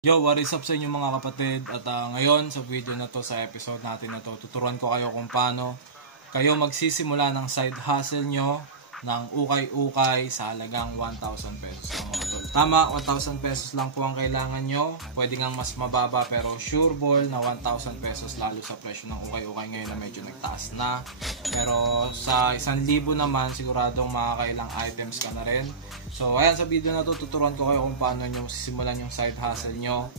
Yo, what is up sa inyo mga kapatid? At ngayon sa video na to, sa episode natin na to, tuturuan ko kayo kung paano kayo magsisimula ng side hustle nyo ng ukay-ukay sa halagang 1,000 pesos lang mga tol. Tama, 1,000 pesos lang po ang kailangan nyo. Pwede ngang mas mababa pero sure ball na 1,000 pesos lalo sa presyo ng ukay-ukay ngayon na medyo nagtaas na. Pero sa 1,000 naman siguradong makakailang items ka na rin. So ayan, sa video na to tuturuan ko kayo kung paano nyo sisimulan yung side hustle nyo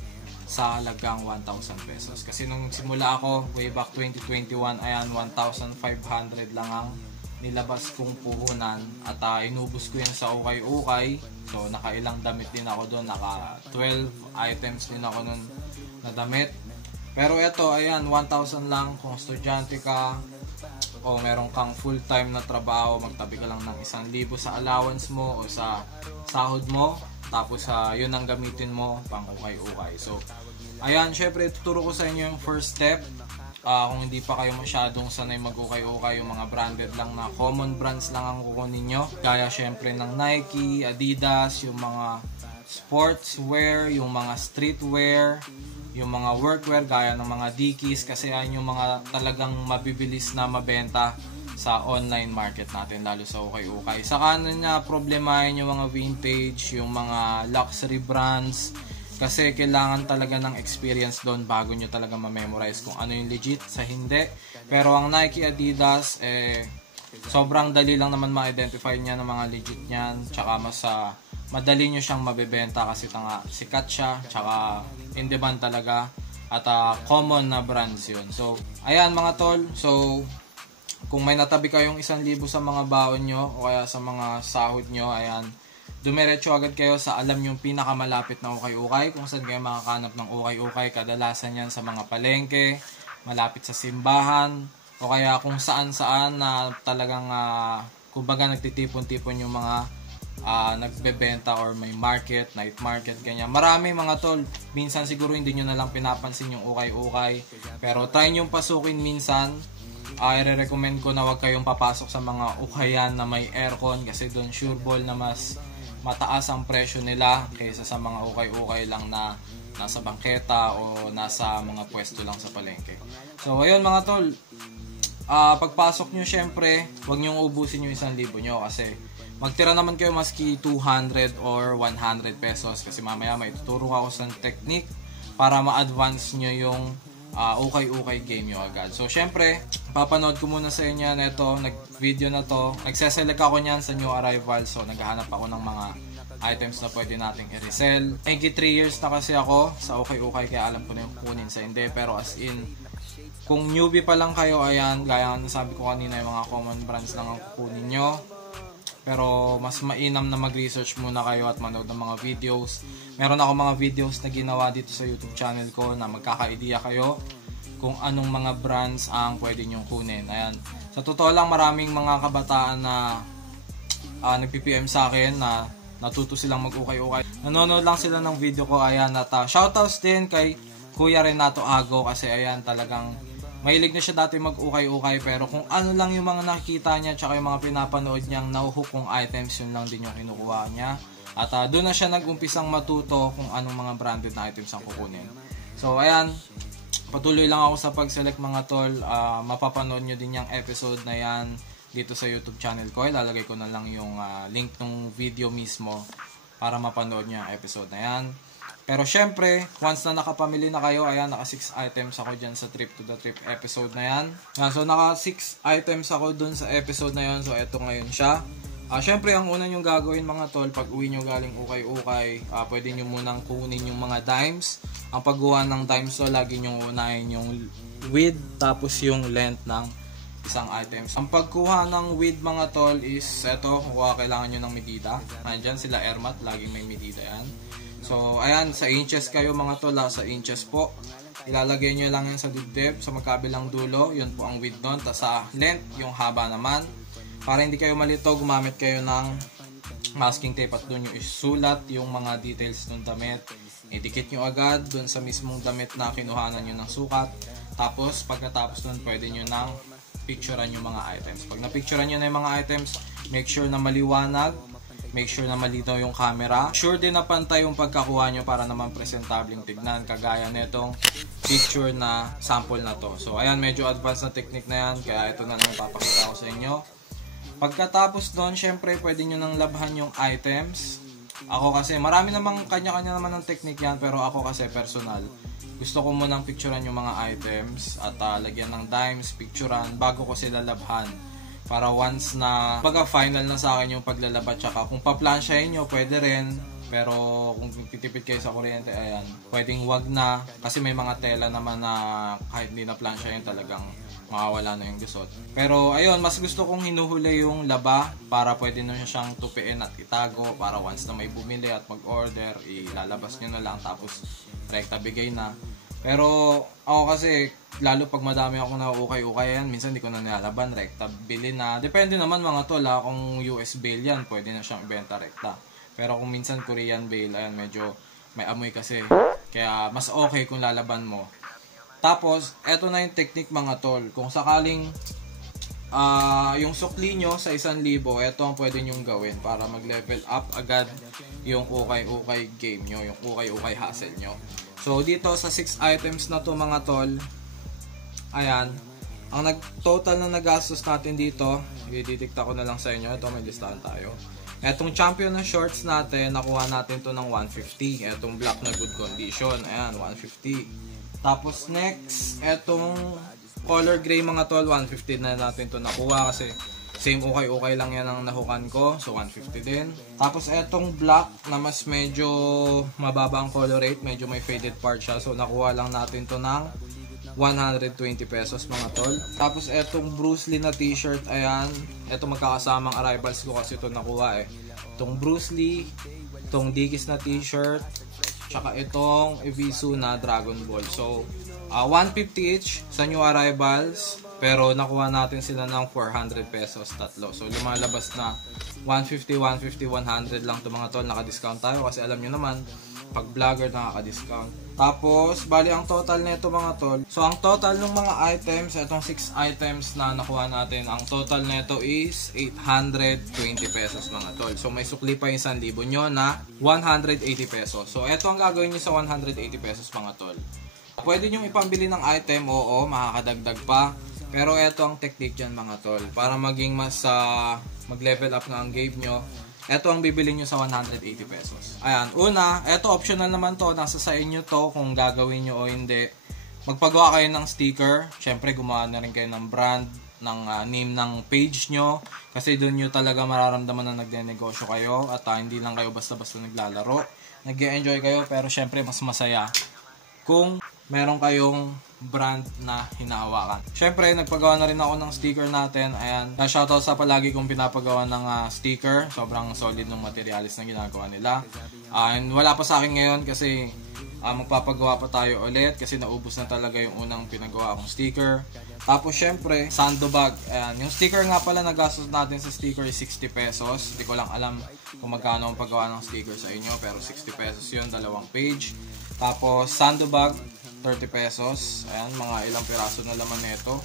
sa halagang 1,000 pesos. Kasi nung simula ako way back 2021, ayan 1,500 lang ang nilabas kong puhunan at inubos ko yan sa ukay-ukay. So nakailang damit din ako doon, naka 12 items din ako nun na damit. Pero eto, ayan 1,000 lang kung estudyante ka o meron kang full-time na trabaho, magtabi ka lang ng 1,000 sa allowance mo o sa sahod mo, tapos yun ang gamitin mo pang ukay-ukay. So ayan, syempre tuturo ko sa inyo yung first step. Kung hindi pa kayo masyadong sanay mag-ukay-ukay, yung mga branded lang na common brands lang ang kukunin nyo, gaya syempre ng Nike, Adidas, yung mga sportswear, yung mga streetwear, yung mga workwear gaya ng mga Dickies, kasi yan yung mga talagang mabibilis na mabenta sa online market natin, lalo sa ukay-ukay. Sa kanan niya, problemahin yung mga vintage, yung mga luxury brands, kasi kailangan talaga ng experience doon bago nyo talaga ma-memorize kung ano yung legit sa hindi. Pero ang Nike, Adidas, sobrang dali lang naman ma-identify niya ng mga legit niyan, tsaka mas madali nyo siyang mabebenta kasi sikat siya, tsaka in demand talaga, at common na brands yun. So ayan mga tol, so kung may natabi kayong 1,000 sa mga baon nyo o kaya sa mga sahod nyo, ayan, dumiretso agad kayo sa alam yung pinakamalapit na ukay-ukay, kung saan kayo makakanap ng ukay-ukay. Kadalasan yan sa mga palengke, malapit sa simbahan, o kaya kung saan-saan na talagang kumbaga nagtitipon-tipon yung mga nagbebenta or may market, night market, ganyan. Marami mga tol, minsan siguro hindi nyo na lang pinapansin yung ukay-ukay, pero try nyo pasukin minsan. I-recommend ko na wag kayong papasok sa mga ukayan na may aircon, kasi doon sure ball na mas mataas ang presyo nila kaysa sa mga ukay-ukay lang na nasa bangketa o nasa mga pwesto lang sa palengke. So ayun mga tol, pagpasok nyo syempre, wag nyo ubusin yung 1,000 nyo, kasi magtira naman kayo maski 200 or 100 pesos, kasi mamaya may tuturo ako sa technique para ma-advance nyo yung ukay-ukay game nyo agad. So syempre, papanood ko muna sa inyo na ito, nag-video na to. Nagseselect ako niyan sa new arrival, so naghahanap ako ng mga items na pwede nating i-resell. 3 years na kasi ako sa ukay-ukay, kaya alam ko na yung kunin sa hindi. Pero as in, kung newbie pa lang kayo, ayan, gaya ng sabi ko kanina, yung mga common brands lang ang kukunin nyo. Pero mas mainam na mag-research muna kayo at manood ng mga videos. Meron ako mga videos na ginawa dito sa YouTube channel ko na magkaka-idea kayo kung anong mga brands ang pwede nyong kunin. Ayan. Sa totoo lang, maraming mga kabataan na nagpi-PM sa akin na natuto silang mag-ukay-ukay. Nanonood lang sila ng video ko. Ayan, at shoutouts din kay Kuya Renato Ago, kasi ayan, talagang mahilig na siya dati mag-ukay-ukay, pero kung ano lang yung mga nakikita niya tsaka yung mga pinapanood niyang nauhook kong items, yun lang din yung kinukuha niya. At doon na siya nag-umpisang matuto kung anong mga branded na items ang kukunin. So ayan, patuloy lang ako sa pag-select mga tol. Mapapanood nyo din yung episode na yan dito sa YouTube channel ko. Ilalagay ko na lang yung link ng video mismo para mapanood nyo yung episode na yan. Pero syempre, once na nakapamili na kayo, ayan, naka 6 items ako dyan sa Trip to the Trip episode na yan. So naka 6 items ako dun sa episode na yan. So eto ngayon siya. Syempre, ang una nyong gagawin mga tol, pag uwi nyo galing ukay-ukay, pwede nyo munang kunin yung mga dimes. Ang paggawa ng dimes, so lagi nyo unahin yung width tapos yung length ng isang items. Ang pagkuha ng width mga tol is eto, kailangan nyo ng medida. Nandyan sila Airmat, laging may medida yan. So ayan, sa inches kayo mga tol, sa inches po. Ilalagay nyo lang yan sa dibdib, sa magkabilang dulo, yun po ang width doon. Tapos sa length, yung haba naman. Para hindi kayo malito, gumamit kayo ng masking tape at doon yung isulat yung mga details ng damit. Idikit nyo agad doon sa mismong damit na kinuhanan nyo ng sukat. Tapos pagkatapos doon, pwede nyo nang picturean yung mga items. Pag na-picturean nyo na yung mga items, make sure na maliwanag Make sure na malinaw yung camera. Sure din na pantay yung pagkakuha nyo para naman presentableng tignan. Kagaya nitong picture na sample na to. So ayan, medyo advanced na technique na yan. Kaya ito na lang papakita ko sa inyo. Pagkatapos doon, syempre pwede nyo nang labhan yung items. Ako kasi, marami namang kanya-kanya naman ng technique yan. Pero ako kasi personal, gusto ko munang picturean yung mga items. At lagyan ng dimes, picturean bago ko sila labhan. Para once na final na sa akin yung paglalaba, tsaka kung pa-plansyahin nyo, pwede rin. Pero kung titipid kayo sa kuryente, ayan, pwedeng wag na. Kasi may mga tela naman na kahit hindi na plansyahin talagang makawala na yung gusot. Pero ayun, mas gusto kong hinuhuli yung laba para pwede nyo siyang tupiin at itago. Para once na may bumili at mag-order, ilalabas nyo na lang tapos rekta bigay na. Pero ako kasi, lalo pag madami ako na ukay-ukay yan, minsan hindi ko na nilalaban, rekta, bili na. Depende naman mga tol, kung US bail yan, pwede na siyang ibenta rekta. Pero kung minsan Korean bail, ayan, medyo may amoy kasi. Kaya mas okay kung lalaban mo. Tapos, eto na yung technique mga tol. Kung sakaling yung sukli nyo sa 1,000, eto ang pwede nyong gawin para mag-level up agad yung ukay-ukay game nyo, yung ukay-ukay hustle nyo. So, dito sa 6 items na to mga tol, ayan, ang total na nagastos natin dito, i-didikta ko na lang sa inyo. Ito, may listahan tayo. Etong champion na shorts natin, nakuha natin to ng 150. Etong black na good condition, ayan, 150. Tapos next, etong color gray mga tol, 150 na natin to nakuha kasi same ukay-ukay lang yan ang nahukan ko. So, 150 din. Tapos, etong black na mas medyo mababa ang color rate. Medyo may faded part siya. So, nakuha lang natin to ng 120 pesos mga tol. Tapos, etong Bruce Lee na t-shirt. Ayan. Etong magkakasamang arrivals ko kasi ito nakuha eh. Itong Bruce Lee. Itong Dickies na t-shirt. Tsaka itong Evisu na Dragon Ball. So, 150 each sa new arrivals. Pero nakuha natin sila ng 400 pesos tatlo. So lumalabas na 150, 150, 100 lang to mga tol. Naka-discount tayo kasi alam nyo naman, pag vlogger nakaka-discount. Tapos, bali ang total nito mga tol. So ang total ng mga items, itong 6 items na nakuha natin, ang total nito is 820 pesos mga tol. So may sukli pa yung 1,000 nyo na 180 pesos. So ito ang gagawin nyo sa 180 pesos mga tol. Pwede nyo ipambili ng item, oo, makakadagdag pa. Pero eto ang technique dyan mga tol. Para maging mas mag-level up na ang game nyo, eto ang bibili nyo sa 180 pesos. Ayan, una, eto optional naman to. Nasa sa inyo to kung gagawin nyo o hindi. Magpagawa kayo ng sticker. Siyempre, gumawa na rin kayo ng brand, ng name ng page nyo. Kasi doon nyo talaga mararamdaman na nagne-negosyo kayo. At hindi lang kayo basta-basta naglalaro. Nag-e-enjoy kayo, pero siyempre mas masaya kung meron kayong brand na hinahawakan. Syempre, nagpagawa na rin ako ng sticker natin. Ayan. Shoutout sa palagi kong pinapagawa ng sticker. Sobrang solid ng materialis na ginagawa nila. And wala pa sa akin ngayon kasi magpapagawa pa tayo ulit kasi naubos na talaga yung unang pinagawa kong sticker. Tapos syempre, sandbag. Ayan. Yung sticker nga pala nagastos natin sa sticker is 60 pesos. Hindi ko lang alam kung magkano ang paggawa ng sticker sa inyo. Pero 60 pesos yun, 2 page. Tapos sandbag, 30 pesos. Ayan, mga ilang piraso na laman nito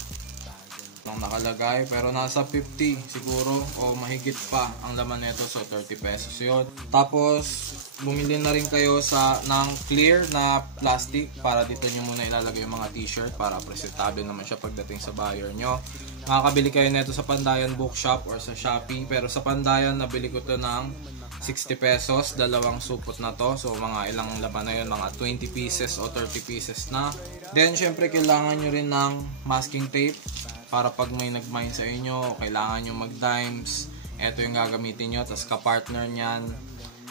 lang nakalagay. Pero nasa 50 siguro o mahigit pa ang laman nito. So, 30 pesos yun. Tapos, bumili na rin kayo ng clear na plastic para dito nyo muna ilalagay yung mga t-shirt para presentable naman siya pagdating sa buyer nyo. Makakabili kayo nito sa Pandayan Bookshop or sa Shopee. Pero sa Pandayan, nabili ko to ng 60 pesos, dalawang supot na to. So, mga ilang laban na yun, mga 20 pieces o 30 pieces na. Then, syempre, kailangan nyo rin ng masking tape para pag may nag-mine sa inyo, kailangan nyo mag-dimes. Ito yung gagamitin nyo, tas ka-partner nyan,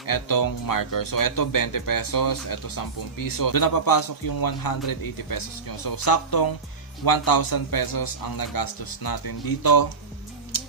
etong marker. So, eto 20 pesos, eto 10 piso. Doon na papasok yung 180 pesos nyo. So, saktong 1,000 pesos ang nagastos natin dito.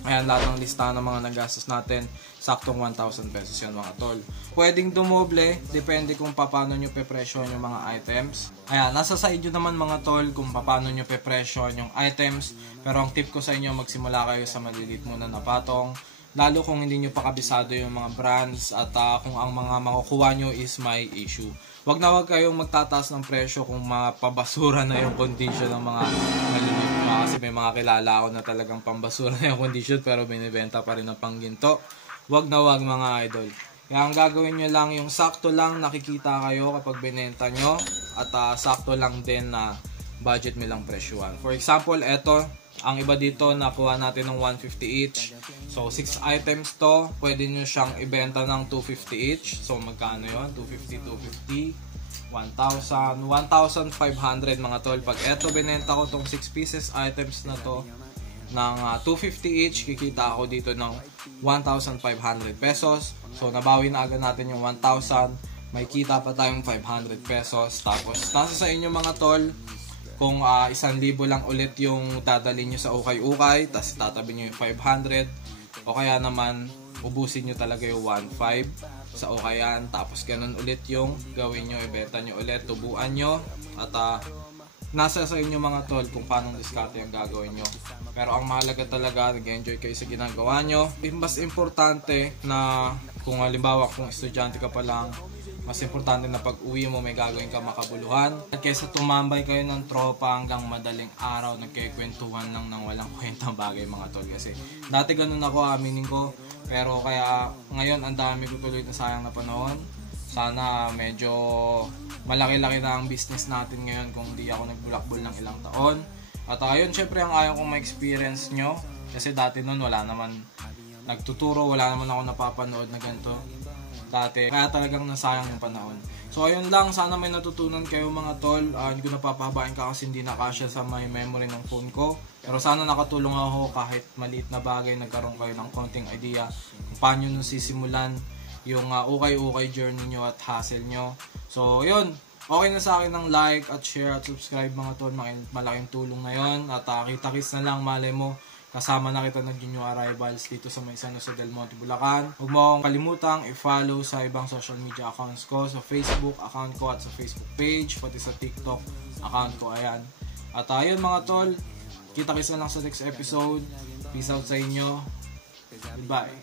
Ayan, lahat ng listahan ng mga nagastos natin, saktong 1,000 pesos yan mga tol. Pwedeng dumoble, depende kung paano nyo pepresyon yung mga items. Ayan, nasa sa inyo naman mga tol kung paano nyo pepresyon yung items. Pero ang tip ko sa inyo, magsimula kayo sa maliliit muna na patong. Lalo kung hindi nyo pa kabisado yung mga brands at kung ang mga makukuha nyo is may issue. Wag na wag kayong magtataas ng presyo kung mapabasura na yung condition ng mga maliliit nyo. Kasi may mga kilala ako na talagang pambasura na yung condition pero binibenta pa rin ng pangginto. wag na wag mga idol. Kaya ang gagawin nyo lang, yung sakto lang nakikita kayo kapag binenta nyo at sakto lang din na budget nilang presyuhan. For example, eto, ang iba dito nakuha natin ng 150 each. So 6 items to, pwede nyo siyang ibenta ng 250 each. So magkano yun? 250, 1,000, 1,500 mga tol. Pag eto binenta ko tong 6 pieces items na to ng 250 each, kikita ako dito ng 1,500 pesos. So nabawi na agad natin yung 1,000, may kita pa tayong 500 pesos. Tapos nasa sa inyo mga tol kung 1,000 lang ulit yung dadalhin nyo sa ukay-ukay, tapos tatabi nyo yung 500, o kaya naman ubusin nyo talaga yung 1,500 sa ukayan, tapos ganun ulit yung gawin nyo, ibenta nyo ulit, tubuan nyo, at nasa sa inyo mga tol kung paano diskarte yung gagawin nyo. Pero ang mahalaga talaga, nag-enjoy kayo sa ginagawa nyo. Mas importante na kung halimbawa kung estudyante ka pa lang, mas importante na pag uwi mo may gagawin ka makabuluhan. At kaysa tumambay kayo ng tropa hanggang madaling araw, nagkikwentuhan lang ng walang kwentang bagay mga tol. Kasi dati ganun ako, aminin ko. Pero kaya ngayon ang dami ko tuloy na sayang na panahon. Sana medyo malaki-laki na ang business natin ngayon kung di ako nagbulakbol ng ilang taon. At ayun, syempre ang ayaw kong ma-experience nyo. Kasi dati nun wala naman nagtuturo, wala naman ako napapanood na ganito dati. Kaya talagang nasayang yung panahon. So ayun lang, sana may natutunan kayo mga tol. Hindi ko napapahabain ka kasi hindi nakasya sa my memory ng phone ko. Pero sana nakatulong ako kahit maliit na bagay, nagkaroon kayo ng konting idea kung paano nyo sisimulan yung ukay-ukay journey nyo at hustle nyo. So yun, okay na sa akin ng like at share at subscribe mga tol. Malaking tulong na yun. At kita-kits na lang, malay mo kasama na kita ng Junior Arrivals dito sa San Jose del Monte, Bulacan. Huwag mo akong kalimutang i-follow sa ibang social media accounts ko, sa Facebook account ko at sa Facebook page, pati sa TikTok account ko, ayan. At ayun mga tol, kita-kits na lang sa next episode. Peace out sa inyo. Goodbye.